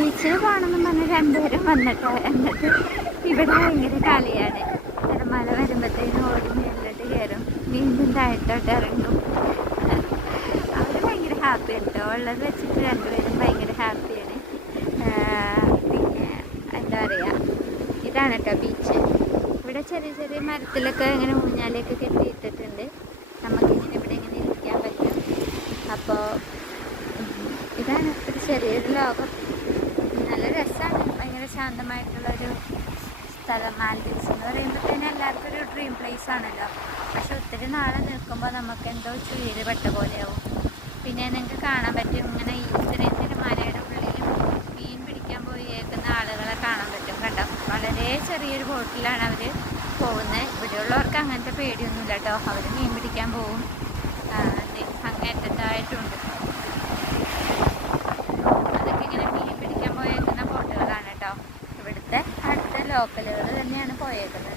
ബീച്ചിൽ പോകണമെന്ന് പറഞ്ഞ് രണ്ടുപേരും വന്നിട്ട് എന്നിട്ട് ഇവിടെ ഭയങ്കര കളിയാണ്. തിരമാല വരുമ്പോഴത്തേനും ഓടി മേലിലോട്ട് കയറും, വീണ്ടും താഴത്തോട്ട് ഇറങ്ങും. അവർ ഭയങ്കര ഹാപ്പി കേട്ടോ, ഉള്ളത് വെച്ചിട്ട് രണ്ടുപേരും ഭയങ്കര ഹാപ്പിയാണ്. പിന്നെ എന്താ പറയുക, ഇതാണ് കേട്ടോ ബീച്ച്. ഇവിടെ ചെറിയ ചെറിയ മരത്തിലൊക്കെ ഇങ്ങനെ ഊഞ്ഞാലൊക്കെ കെട്ടിയിട്ടിട്ടുണ്ട്. നമുക്കിങ്ങനെ ഇവിടെ ഇങ്ങനെ ഇരിക്കാൻ പറ്റും. അപ്പോൾ ഇതാണ് ഒരു ചെറിയൊരു ലോകം. നല്ല രസമാണ്, ഭയങ്കര ശാന്തമായിട്ടുള്ളൊരു സ്ഥലം. മാൽഡീവ്സ് എന്ന് പറയുമ്പോൾ തന്നെ എല്ലാവർക്കും ഒരു ഡ്രീം പ്ലേസ് ആണല്ലോ. പക്ഷെ ഒത്തിരി നാളെ നിൽക്കുമ്പോൾ നമുക്ക് എന്തോ ചുഴിയിൽ പെട്ട പോലെയാവും. പിന്നെ നിങ്ങൾക്ക് കാണാൻ പറ്റും ഇങ്ങനെ ഇത്രയും തിരമാലയുടെ ഉള്ളിലും മീൻ പിടിക്കാൻ പോയേക്കുന്ന ആളുകളെ കാണാൻ പറ്റും. കണ്ടോ, വളരെ ചെറിയൊരു ബോട്ടിലാണ് അവർ പോകുന്നത്. ഇവിടെയുള്ളവർക്ക് അങ്ങനത്തെ പേടിയൊന്നുമില്ല കേട്ടോ, അവർ മീൻ പിടിക്കാൻ പോകും. അങ്ങേറ്റത്തായിട്ടുണ്ട്. അതൊക്കെ ഇങ്ങനെ മീൻ പിടിക്കാൻ പോയേക്കുന്ന ബോട്ടുകളാണ് കേട്ടോ. ഇവിടുത്തെ അടുത്ത ലോക്കലുകൾ തന്നെയാണ് പോയേക്കുന്നത്.